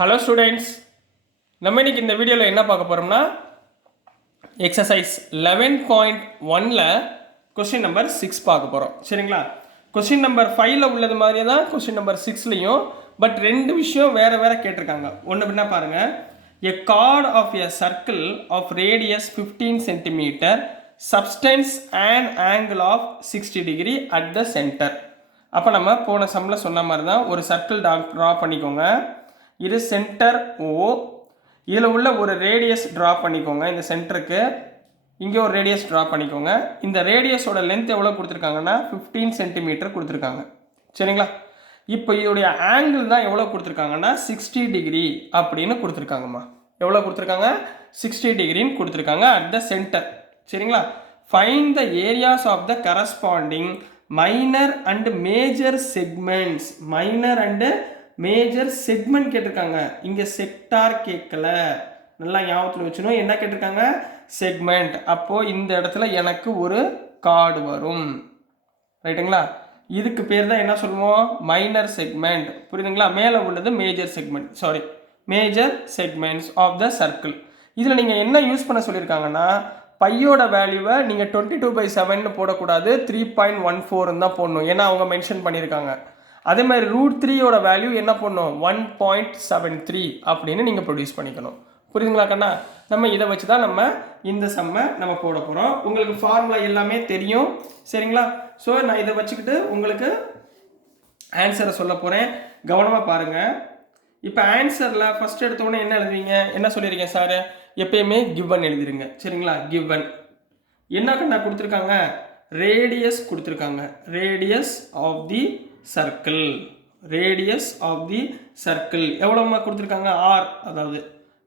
Hello students, நம்ம இன்னைக்கு இந்த வீடியோவில் என்ன பார்க்க போகிறோம்னா எக்ஸசைஸ் 11.1ல் கொஸ்டின் நம்பர் 6 பார்க்க போகிறோம். சரிங்களா? கொஸ்டின் நம்பர் 5ல் உள்ளது மாதிரியே தான் கொஸ்டின் நம்பர் 6லையும், பட் ரெண்டு விஷயம் வேறு வேறு கேட்டிருக்காங்க. ஒன்று என்ன பாருங்கள், a chord of a circle of radius 15 centimetre subtends and angle of 60 degree at the centre. அப்போ நம்ம போன சம்மில் சொன்ன மாதிரி தான் ஒரு சர்க்கிள் ட்ரா பண்ணிக்கோங்க. இது சென்டர் ஓ, இதில் உள்ள ஒரு ரேடியஸ் ட்ரா பண்ணிக்கோங்க. இந்த சென்டருக்கு இங்கே ஒரு ரேடியஸ் ட்ரா பண்ணிக்கோங்க. இந்த ரேடியஸோட லென்த் எவ்வளோ கொடுத்துருக்காங்கன்னா 15 சென்டிமீட்டர் கொடுத்துருக்காங்க. சரிங்களா? இப்போ இதோடைய ஆங்கிள் தான் எவ்வளோ கொடுத்துருக்காங்கன்னா 60 டிகிரி அப்படின்னு கொடுத்துருக்காங்கம்மா. எவ்வளோ கொடுத்துருக்காங்க? 60 டிகிரின்னு கொடுத்துருக்காங்க அட் த சென்டர். சரிங்களா? Find the areas of the corresponding minor and major segments. Minor and major segment கேட்டிருக்காங்க. இங்கே செக்டார் கேட்கல, நல்லா ஞாபகத்தில் வச்சுக்கணும். என்ன கேட்டிருக்காங்க? செக்மெண்ட். அப்போது இந்த இடத்துல எனக்கு ஒரு கார்டு வரும். ரைட்டுங்களா? இதுக்கு பேர் தான் என்ன சொல்லுவோம்? Minor segment. புரியுதுங்களா? மேலே உள்ளது major segment. Sorry, major segments of the circle. இதில் நீங்கள் என்ன யூஸ் பண்ண சொல்லியிருக்காங்கன்னா, பையோட வேல்யூவை நீங்கள் 22/7 போடக்கூடாது, 3.14 தான் போடணும். ஏன்னா அவங்க மென்ஷன் பண்ணியிருக்காங்க. அதே மாதிரி √3யோட வேல்யூ என்ன பண்ணும்? 1.73 அப்படின்னு நீங்கள் ப்ரொடியூஸ் பண்ணிக்கணும். புரியுதுங்களா கண்ணா? நம்ம இதை வச்சு தான் நம்ம இந்த சம்மை நம்ம போட போகிறோம். உங்களுக்கு ஃபார்முலா எல்லாமே தெரியும். சரிங்களா? ஸோ நான் இதை வச்சுக்கிட்டு உங்களுக்கு ஆன்சரை சொல்ல போகிறேன். கவனமாக பாருங்கள். இப்போ ஆன்சரில் ஃபஸ்ட் எடுத்தோடனே என்ன எழுதுவீங்க? என்ன சொல்லியிருக்கேன் சார்? எப்பயுமே கிவன் எழுதிருங்க. சரிங்களா? கிவன் என்ன கண்ணா கொடுத்துருக்காங்க? ரேடியஸ் கொடுத்துருக்காங்க. Radius of the circle. Radius of the circle எவ்வளோமா கொடுத்துருக்காங்க? ஆர், அதாவது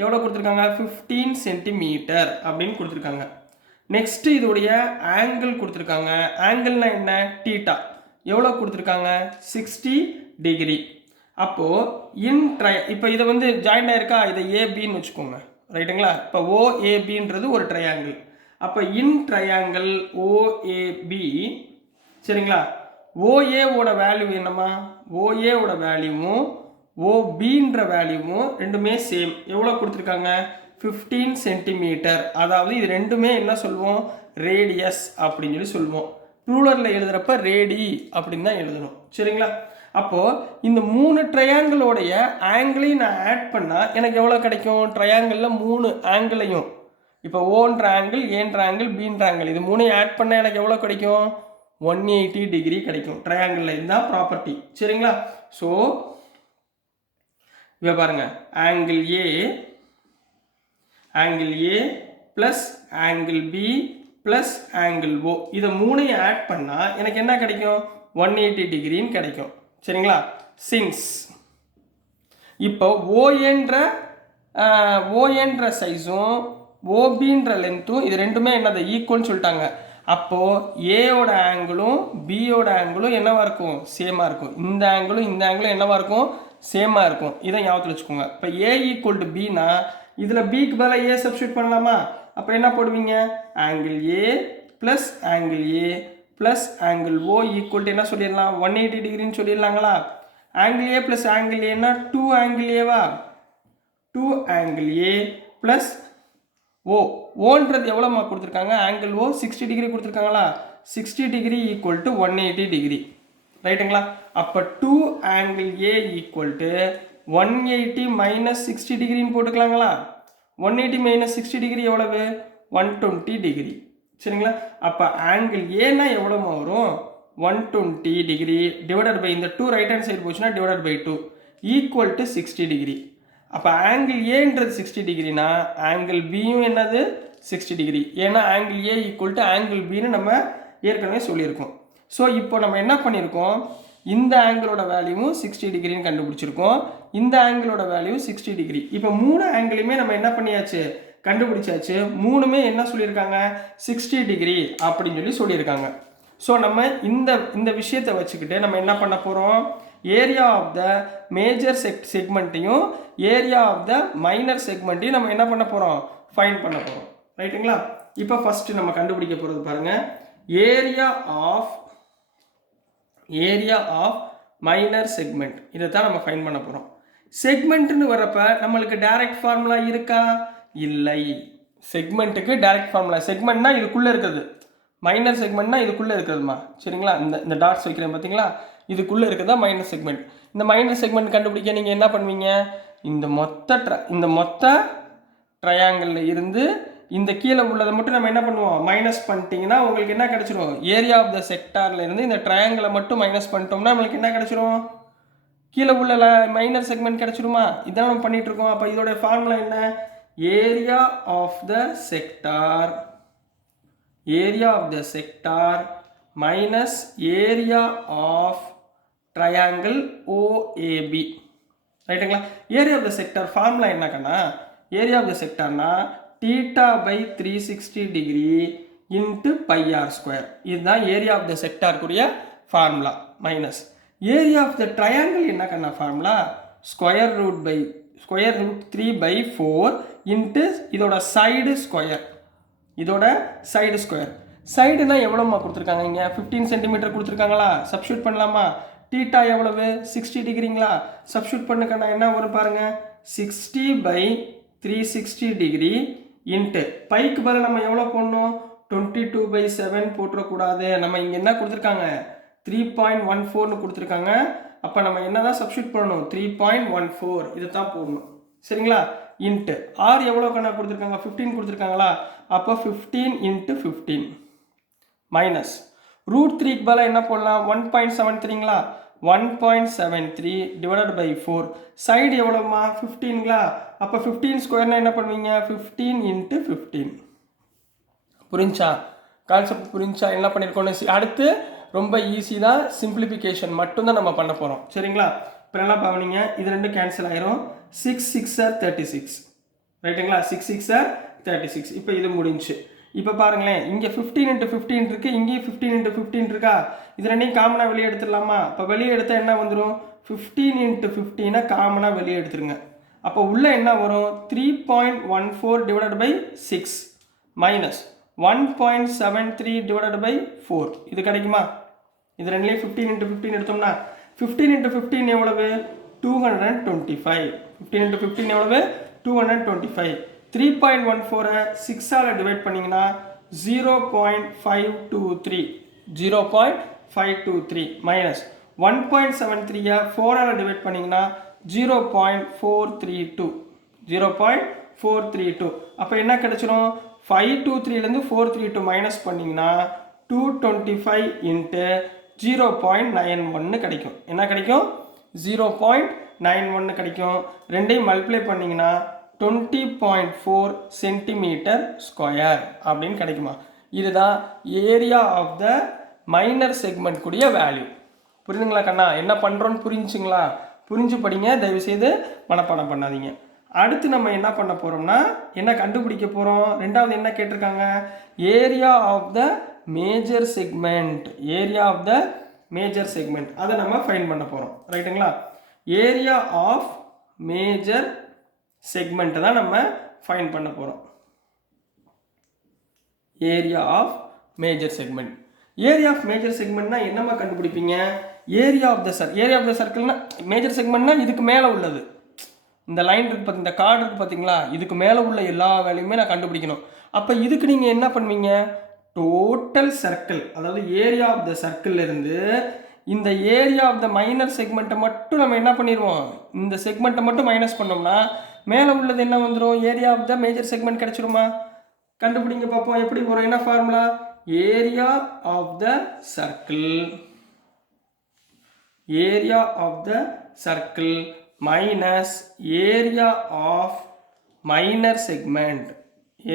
எவ்வளோ கொடுத்துருக்காங்க? 15 சென்டிமீட்டர் அப்படின்னு கொடுத்துருக்காங்க. நெக்ஸ்ட் இதோடைய ஆங்கிள் கொடுத்துருக்காங்க. ஆங்கிள்னா என்ன? டீட்டா. எவ்வளோ கொடுத்துருக்காங்க? 60 டிகிரி. அப்போது இப்போ இதை வந்து ஜாயின் ஆயிருக்கா? இதை ஏபின்னு வச்சுக்கோங்க. ரைட்டுங்களா? இப்போ ஓஏபின்றது ஒரு ட்ரையாங்கிள். அப்போ இன் ட்ரையாங்கிள் ஓஏபி. சரிங்களா? ஓஏவோட வேல்யூ என்னம்மா? ஓஏவோட வேல்யூவும் ஓபின்ற வேல்யூவும் ரெண்டுமே சேம். எவ்வளோ கொடுத்துருக்காங்க? 15 சென்டிமீட்டர். அதாவது இது ரெண்டுமே என்ன சொல்லுவோம்? ரேடியஸ் அப்படின்னு சொல்லி சொல்லுவோம். ப்ளூரலில் எழுதுகிறப்ப ரேடி அப்படின்னு தான் எழுதணும். சரிங்களா? அப்போது இந்த 3 ட்ரையாங்கிளோடைய ஆங்கிளையும் நான் ஆட் பண்ணால் எனக்கு எவ்வளோ கிடைக்கும்? ட்ரையாங்கிளில் 3 ஆங்கிளையும், இப்போ ஓன்ற ஆங்கிள், ஏன்ற ஆங்கிள், பீன்ற ஆங்கிள், இது 3ஐயும் ஆட் பண்ணால் எனக்கு எவ்வளோ கிடைக்கும்? 180 டிகிரி கிடைக்கும். ட்ரையாங்கிளில் இதுதான் ப்ராப்பர்ட்டி. சரிங்களா? ஸோ இப்போ பாருங்கள், angle A plus angle B plus angle O, இதை 3ஐயும் ஆட் பண்ணால் எனக்கு என்ன கிடைக்கும்? 180 டிகிரின்னு கிடைக்கும். சரிங்களா? சின்ஸ் இப்போ ஓஎன்ற சைஸும் ஓபின்ற லென்த்தும் இது ரெண்டுமே என்னது? ஈக்குவல்னு சொல்லிட்டாங்க. அப்போது ஏயோட ஆங்கிளும் பியோட ஆங்கிளும் என்னவாக இருக்கும்? சேமாக இருக்கும். இந்த ஆங்கிளும் இந்த ஆங்கிளும் என்னவாக இருக்கும்? சேமாக இருக்கும். இதை ஞாபகத்தில் வச்சுக்கோங்க. இப்போ ஏ ஈக்குவல் டு பின்னா இதில் பிக்கு பதிலாக ஏ சப்ஸ்டியூட் பண்ணலாமா? அப்போ என்ன போடுவீங்க? Angle A plus angle A plus angle O equal to என்ன சொல்லிடலாம்? 180 டிகிரின்னு சொல்லிடலாங்களா? ஆங்கிள் ஏ ப்ளஸ் ஆங்கிள் ஏன்னா 2 angle Eva? 2 angle A plus ஓன்றது எவ்வளோமா கொடுத்துருக்காங்க? ஆங்கிள் ஓ 60 டிகிரி கொடுத்துருக்காங்களா? 60 டிகிரி ஈக்குவல் டு 180 டிகிரி. ரைட்டுங்களா? அப்போ 2 angle A equal to 180 minus 60 டிகிரின்னு போட்டுக்கலாங்களா? 180 minus 60 degree எவ்வளவு? 120 டிகிரி. சரிங்களா? அப்போ ஆங்கிள் ஏன்னா எவ்வளோமா வரும்? 120 டிகிரி டிவைடட் பை இந்த 2 ரைட் ஹேண்ட் சைடு போச்சுன்னா divided by 2 equal to 60 degree. அப்போ ஆங்கிள் ஏன்றது 60 டிகிரினா ஆங்கிள் பியும் என்னது? 60 டிகிரி. ஏன்னா angle A equal to angle பின்னு நம்ம ஏற்கனவே சொல்லியிருக்கோம். ஸோ இப்போ நம்ம என்ன பண்ணியிருக்கோம்? இந்த ஆங்கிளோட வேல்யூவும் 60 டிகிரின்னு கண்டுபிடிச்சிருக்கோம். இந்த ஆங்கிளோட வேல்யூ 60 டிகிரி. இப்போ 3 ஆங்கிளுமே நம்ம என்ன பண்ணியாச்சு? கண்டுபிடிச்சாச்சு. 3மே என்ன சொல்லியிருக்காங்க? 60 டிகிரி அப்படின்னு சொல்லியிருக்காங்க. ஸோ நம்ம இந்த விஷயத்தை வச்சுக்கிட்டு நம்ம என்ன பண்ண போகிறோம்? ஏரியா ஆஃப் த மேஜர் செக்மெண்ட்டையும் ஏரியா ஆஃப் த மைனர் செக்மெண்ட்டையும் நம்ம என்ன பண்ண போகிறோம்? ஃபைண்ட் பண்ண போகிறோம். ரைட்டுங்களா? இப்போ ஃபஸ்ட்டு நம்ம கண்டுபிடிக்க போகிறது பாருங்கள். ஏரியா ஆஃப் மைனர் செக்மெண்ட், இதை தான் நம்ம ஃபைண்ட் பண்ண போகிறோம். செக்மெண்ட்னு வரப்ப நம்மளுக்கு டைரக்ட் ஃபார்முலா இருக்கா? இல்லை. செக்மெண்ட்டுக்கு டைரக்ட் ஃபார்முலா, செக்மெண்ட்னா இதுக்குள்ளே இருக்குது, மைனர் செக்மெண்ட்னா இதுக்குள்ளே இருக்குதுமா. சரிங்களா? இந்த டாட்ஸ் வைக்கிறேன் பார்த்தீங்களா, இதுக்குள்ளே இருக்குதா மைனர் செக்மெண்ட். இந்த மைனர் செக்மெண்ட் கண்டுபிடிக்க நீங்கள் என்ன பண்ணுவீங்க? இந்த மொத்த ட்ரையாங்கிளில் இருந்து இந்த கீழே உள்ளதை மட்டும் நம்ம என்ன பண்ணுவோம், மைனஸ் பண்ணிட்டீங்கன்னா உங்களுக்கு என்ன கிடைச்சிரும்? ஏரியா ஆஃப் த செக்டார்ல இருந்து இந்த ட்ரையாங்கிளை மட்டும் மைனஸ் பண்ணிட்டோம்னா நம்மளுக்கு என்ன கிடைச்சிரும்? கீழே உள்ள மைனர் செக்மெண்ட் கிடைச்சிருமா? இதான் நம்ம பண்ணிட்டு இருக்கோம். அப்போ இதோட ஃபார்முலா என்ன? Area of the sector minus area of triangle OAB. ரைட்டுங்களா? Area of the sector formula என்னக்கன்னா, ஏரியா ஆஃப் த செக்டார்னா theta by 360 degree into pi r square. இதுதான் ஏரியா ஆஃப் த செக்டாருக்குரிய formula. Minus area of the triangle என்ன கண்ணா formula? Square root 3/4 into இதோட side square. சைடுனா எவ்வளோமா கொடுத்துருக்காங்க? இங்கே 15 சென்டிமீட்டர் கொடுத்துருக்காங்களா? சப்ஸ்டியூட் பண்ணலாமா? தீட்டா எவ்வளவு? 60 டிகிரிங்களா? சப்ஸ்டியூட் பண்ணுக்கண்ணா என்ன வரும் பாருங்க, 60/360 டிகிரி இன்ட்டு பைக்கு பதில் நம்ம எவ்வளோ போடணும்? 22/7 போட்டுறக்கூடாது. நம்ம இங்கே என்ன கொடுத்துருக்காங்க? 3.14 கொடுத்துருக்காங்க. அப்போ நம்ம என்ன தான் சப்ஸ்டியூட் பண்ணணும்? 3.14 இது தான் போடணும். சரிங்களா? இன்ட்டு ஆர் எவ்வளோ கண்ணா கொடுத்துருக்காங்க? 15 கொடுத்துருக்காங்களா? அப்போ 15 × 15 மைனஸ் √3க்கு பதிலாக என்ன போடலாம்? 1.73ங்களா? 1.73 டிவைடட் பை 4. சைடு எவ்வளோமா? 15ங்களா? அப்போ 15 ஸ்கொயர்னா என்ன பண்ணுவீங்க? 15 × 15. புரிஞ்சா? கான்செப்ட் புரிஞ்சா? என்ன பண்ணியிருக்கோம்? அடுத்து ரொம்ப ஈஸி தான், சிம்பிளிஃபிகேஷன் மட்டும்தான் நம்ம பண்ண போகிறோம். சரிங்களா? இப்போ நல்லா பாவனிங்க, இது ரெண்டும் கேன்சல் ஆயிரும். 6 6 36. ரைட்டுங்களா? 6 6 36. இப்போ இது முடிஞ்சு. இப்போ பாருங்களேன், இங்கே 15 × 15 இருக்குது, இங்கேயும் 15 × 15 இருக்கா? இது ரெண்டையும் காமனாக வெளியே எடுத்துடலாமா? இப்போ வெளியே எடுத்தால் என்ன வந்துடும்? 15 × 15 காமனாக வெளியே எடுத்துருங்க. அப்போ உள்ளே என்ன வரும்? 3.14 divided by 6 minus 1.73 divided by 4. இது கிடைக்குமா? இது ரெண்டுலேயும் 15 × 15 எடுத்தோம்னா 15 × 15 எவ்வளவு? 225. 15 × 15 எவ்வளவு? 225. 3.14 6ஆல் டிவைட் பண்ணிங்கன்னா 0.523. 0.523 மைனஸ் 1.73 4ஆல் டிவைட் பண்ணிங்கன்னா 0.432. 0.432. அப்போ என்ன கிடைச்சிரும்? 523லேருந்து 432 மைனஸ் பண்ணிங்கன்னா 225 × 0.91 கிடைக்கும். என்ன கிடைக்கும்? 0.91 கிடைக்கும். ரெண்டையும் மல்டிப்ளை பண்ணிங்கன்னா 20.4 சென்டிமீட்டர் ஸ்கொயர் அப்படின்னு கிடைக்குமா? இதுதான் area of the minor segment கூடிய வேல்யூ. புரியுதுங்களா கண்ணா? என்ன பண்ணுறோன்னு புரிஞ்சுங்களா? புரிஞ்சு படிங்க, தயவுசெய்து மனப்பாடம் பண்ணாதீங்க. அடுத்து நம்ம என்ன பண்ண போகிறோம்னா, என்ன கண்டுபிடிக்க போகிறோம்? ரெண்டாவது என்ன கேட்டிருக்காங்க? Area of the major segment. Area of the major segment அதை நம்ம ஃபைண்ட் பண்ண போகிறோம். ரைட்டுங்களா? ஏரியா ஆஃப் மேஜர் செக்மெண்ட் தான் நம்ம ஃபைண்ட் பண்ண போகிறோம். Area of major segment. Area of major செக்மெண்ட்னா என்னமா கண்டுபிடிப்பீங்க? ஏரியா ஆஃப் த சர்க்கிள்னா மேஜர் செக்மெண்ட்னா இதுக்கு மேலே உள்ளது. இந்த லைன் இருக்கு பார்த்து, இந்த கார்டு இருக்குது பார்த்தீங்களா, இதுக்கு மேலே உள்ள எல்லா வேலையுமே நான் கண்டுபிடிக்கணும். அப்போ இதுக்கு நீங்கள் என்ன பண்ணுவீங்க? டோட்டல் சர்க்கிள், அதாவது ஏரியா ஆஃப் த சர்க்கிள் இருந்து இந்த ஏரியா ஆஃப் த மைனர் செக்மெண்ட்டை மட்டும் நம்ம என்ன பண்ணிடுவோம்? இந்த செக்மெண்ட்டை மட்டும் மைனஸ் பண்ணோம்னா மேலே உள்ளது என்ன வந்துடும்? Area of the major segment கிடைச்சிருமா? கண்டுபிடிங்க பார்ப்போம். எப்படி வரும்? என்ன formula? Area of the circle minus area of minor segment.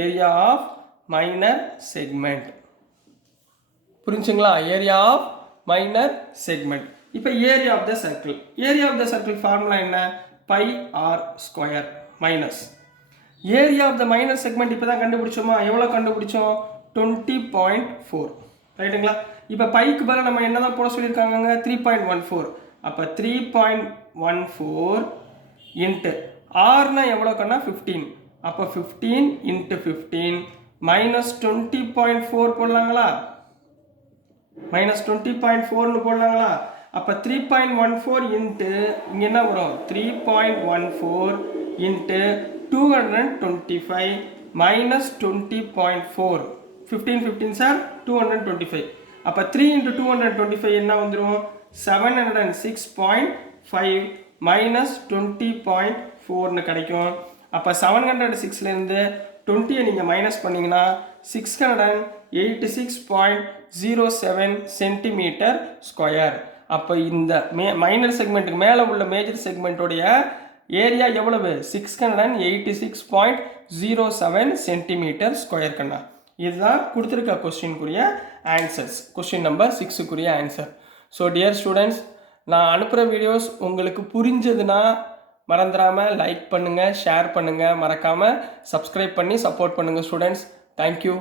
Area of minor segment. புரிஞ்சுங்களா? Area of minor segment. இப்போ area of the circle. Area of the circle formula என்ன? Pi r square minus area of the minor segment. இப்போ தான் கண்டுபிடிச்சோமா? எவ்வளோ கண்டுபிடிச்சோம்? 20.4. ரைட்டுங்களா? இப்போ bike பதில் நம்ம என்ன தான் போட சொல்லியிருக்காங்க? 3.14. அப்போ 3.14 இன்ட்டு ஆர்னா எவ்வளோ கண்ணா? 15. அப்போ 15 × 15 மைனஸ் 20.4 போடலாங்களா? மைனஸ் 20.4ன்னு போடலாங்களா? அப்போ 3.14 இன்ட்டு இங்கே என்ன வரும் 3.14 இன்ட்டு 225 மைனஸ் 20.4 15 சார் 225. அப்போ 3 இன்ட்டு 225 என்ன வந்துடும் 706.5 மைனஸ் 20.4ன்னு கிடைக்கும். அப்போ 706லேருந்து 20 நீங்கள் மைனஸ் பண்ணிங்கன்னா 686.07 சென்டிமீட்டர் ஸ்கொயர். அப்போ இந்த மைனர் செக்மெண்ட்டுக்கு மேலே உள்ள மேஜர் செக்மெண்ட்டோடைய ஏரியா எவ்வளவு 686.07 சென்டிமீட்டர் ஸ்கொயர் கண்ணா. இதுதான் கொடுத்துருக்க கொஸ்டினுக்குரிய ஆன்சர்ஸ். கொஸ்டின் நம்பர் 6க்குரிய ஆன்சர். ஸோ டியர் ஸ்டூடெண்ட்ஸ், நான் அனுப்புகிற வீடியோஸ் உங்களுக்கு புரிஞ்சதுன்னா மறந்துடாமல் லைக் பண்ணுங்கள், ஷேர் பண்ணுங்கள், மறக்காமல் சப்ஸ்கிரைப் பண்ணி சப்போர்ட் பண்ணுங்கள் ஸ்டூடெண்ட்ஸ். தேங்க்யூ.